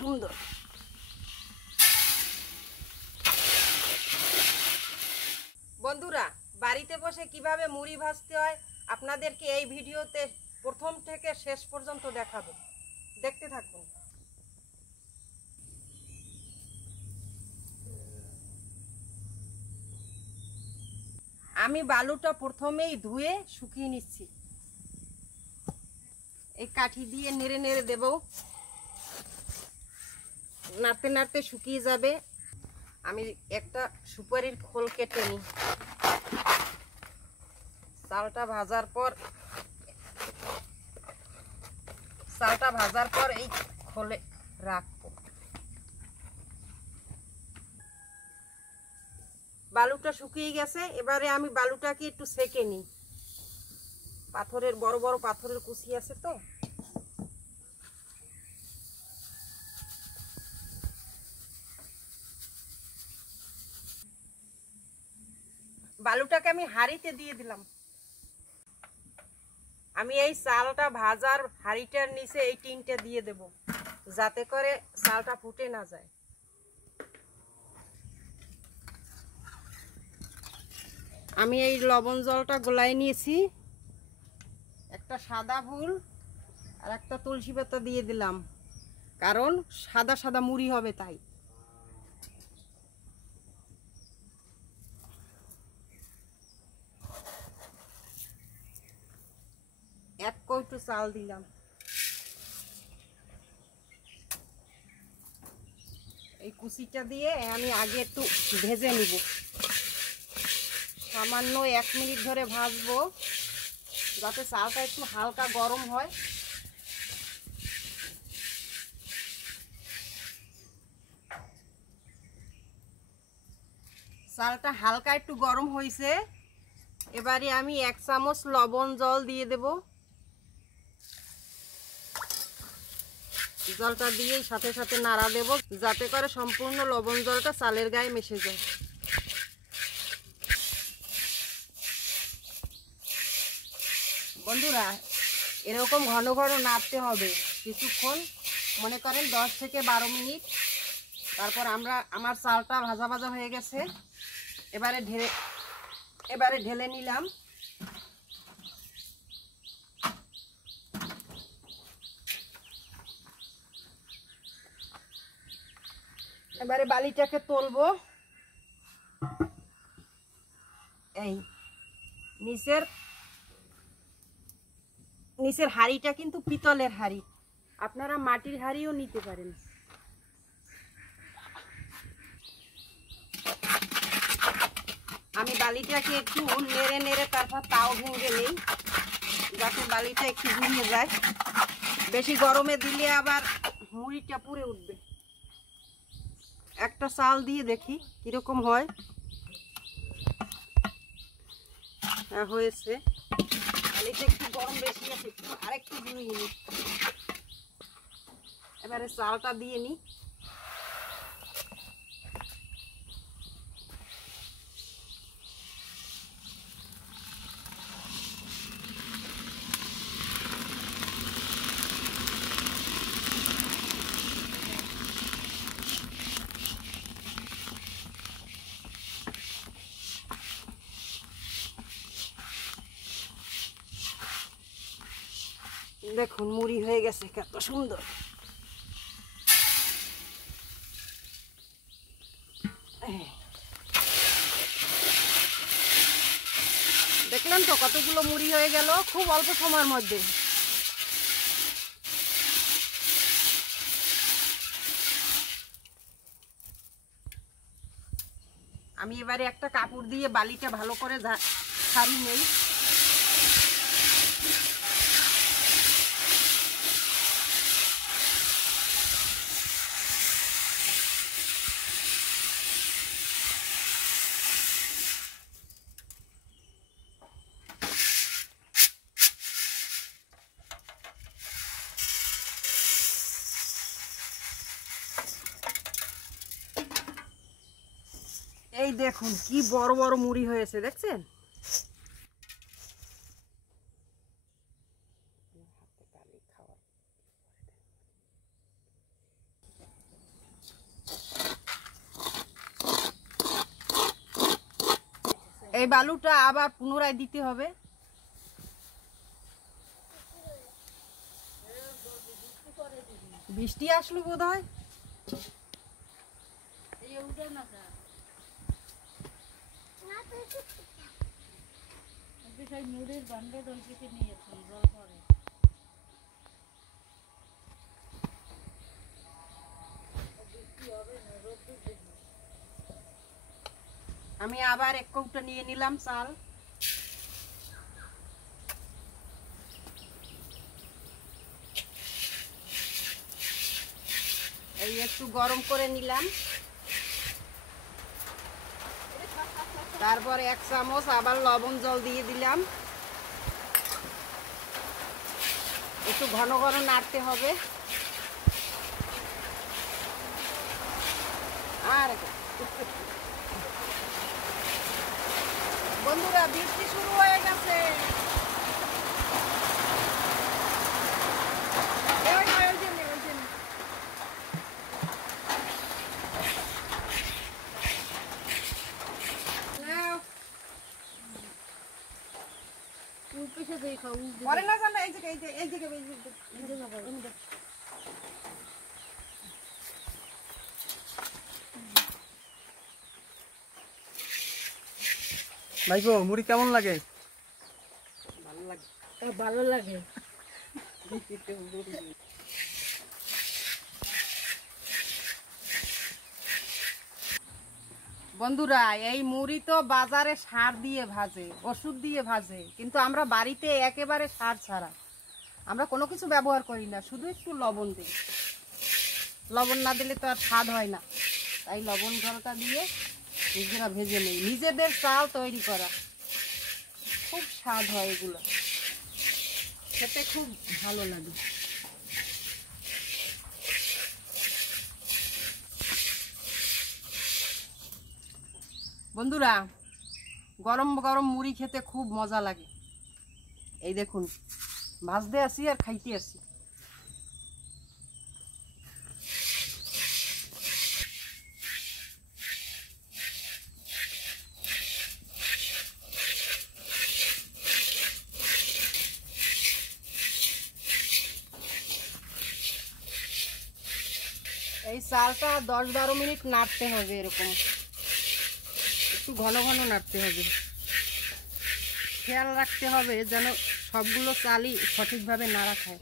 সুন্দর। বন্ধুরা, বাড়িতে বসে কিভাবে মুড়ি ভাজতে হয় আপনাদেরকে এই ভিডিওতে প্রথম থেকে শেষ পর্যন্ত দেখাবো, দেখতে থাকুন। আমি বালুটা প্রথমেই ধুয়ে শুকিয়ে নিচ্ছি। এই কাঠি দিয়ে নেড়ে নেড়ে দেব, নাড়তে নাড়তে শুকিয়ে যাবে। আমি একটা সুপারির খোল কেটে নিই। চালটা ভাজার পর এই খোলে রাখবো। বালুটা শুকিয়ে গেছে, এবারে আমি বালুটাকে একটু সেকে নিই। পাথরের বড় বড় পাথরের কুচি আছে তো, বালুটাকে আমি হাঁড়িতে দিয়ে দিলাম। আমি এই চালটা ভাজার হাঁড়িটার নিচে এই টিনটা দিয়ে দেব, যাতে করে চালটা ফুটে না যায়। আমি এই লবণ জলটা গোলায় নিয়েছি। একটা সাদা ফুল আর একটা তুলসী পাতা দিয়ে দিলাম, কারণ সাদা সাদা মুড়ি হবে তাই। এক কৌটো চাল দিলাম। এই কুচিটা দিয়ে আমি আগে একটু ভেজে নিব, সামান্য 1 মিনিট ধরে ভাজবো, যাতে চালটা একটু হালকা গরম হয়। চালটা হালকা একটু গরম হয়েছে, এবারে আমি 1 চামচ লবণ জল দিয়ে দেব। জলটা দিয়ে সাথে সাথে নাড়া দেব, যাতে করে সম্পূর্ণ লবণ জলটা চালের গায়ে মিশে যায়। বন্ধুরা, এরকম ঘন ঘন নাড়তে হবে কিছুক্ষণ, মনে করেন 10 থেকে 12 মিনিট। তারপর আমার চালটা ভাজা ভাজা হয়ে গেছে। এবারে ঢেলে নিলাম। এবারে বালিটাকে তুলবো। এই নিচের হাঁড়িটা কিন্তু পিতলের হাঁড়ি, আপনারা মাটির হাঁড়িও নিতে পারেন। আমি বালিটাকে একটু নেড়ে নেড়ে তারপর তাও ভেঙে নেই, যাতে বালিটা একটু ঘুরিয়ে যায়। বেশি গরমে দিলে আবার মুড়িটা পুড়ে উঠবে। একটা চাল দিয়ে দেখি কিরকম হয়। হ্যাঁ, হয়েছে। বালিটা একটু গরম বেশি আছে, আরেকটু ঘুরিয়ে নিই। এবারে চালটা দিয়ে নিই। দেখুন মুড়ি হয়ে গেছে, কত সুন্দর। দেখলেন তো কতগুলো মুড়ি হয়ে গেল খুব অল্প সময়ের মধ্যে। আমি এবারে একটা কাপড় দিয়ে বালিটা ভালো করে ছাড়িয়ে নেই। এই দেখুন কি বড় বড় মুড়ি হয়েছে, দেখছেন? এই বালুটা আবার পুনরায় দিতে হবে। বৃষ্টি আসলো বোধ হয়। আমি আবার এক কৌটা নিয়ে নিলাম চাল। এই একটু গরম করে নিলাম, তারপর 1 চামচ আবার লবণ জল দিয়ে দিলাম। একটু ঘন ঘন নাড়তে হবে। আর বন্ধুরা, বৃষ্টি শুরু হয়ে গেছে। পরে না জানা, এই দিকে ভাইগো মুড়ি কেমন লাগে? ভালো লাগে। ভালো লাগে। বন্ধুরা, এই মুড়ি তো বাজারে সার দিয়ে ভাজে, ওষুধ দিয়ে ভাজে, কিন্তু আমরা বাড়িতে একেবারে সার ছাড়া আমরা কোনো কিছু ব্যবহার করি না, শুধু একটু লবণ দিই। লবণ না দিলে তো আর স্বাদ হয় না, তাই লবণ জলটা দিয়ে নিজেরা ভেজে নেই। নিজেদের চাল তৈরি করা, খুব স্বাদ হয়, এগুলো খেতে খুব ভালো লাগে। বন্ধুরা, গরম গরম মুড়ি খেতে খুব মজা লাগে। এই দেখুন, ভাজতে আসি আর খাইতে আসি। এই চালটা 10-12 মিনিট নাড়তে হবে, এরকম একটু ঘন ঘন নাড়তে হবে। খেয়াল রাখতে হবে যেন সবগুলো চালই সঠিকভাবে নাড়া খায়।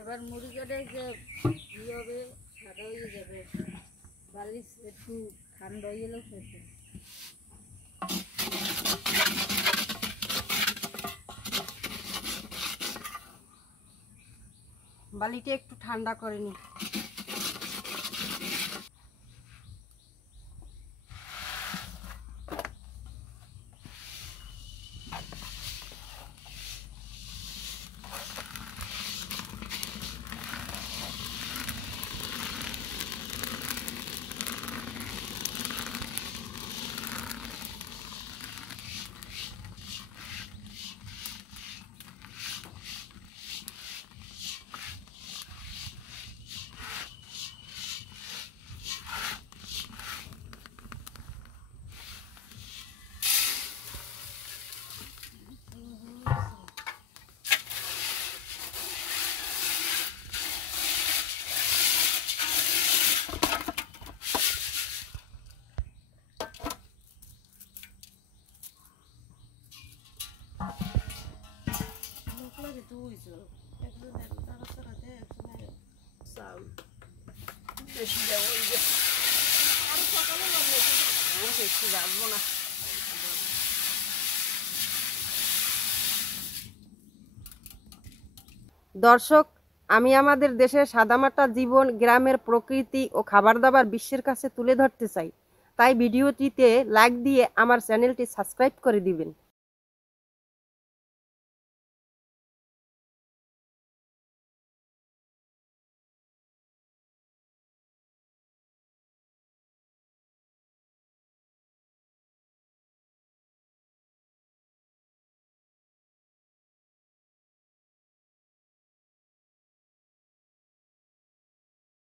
এবার মুড়ি কাটাই যে কি হবে, সাদা হয়ে যাবে, বালিশ একটু ঠান্ডা হয়ে গেলেও খেতে। বালিটা একটু ঠান্ডা করে নি। বেশি যাবো, আর সকালে বেশি যাবো না। দর্শক, আমি আমাদের দেশের সাদামাটা জীবন, গ্রামের প্রকৃতি ও খাবার দাবার বিশ্বের কাছে তুলে ধরতে চাই, তাই ভিডিওটিতে লাইক দিয়ে আমার চ্যানেলটি সাবস্ক্রাইব করে দিবেন।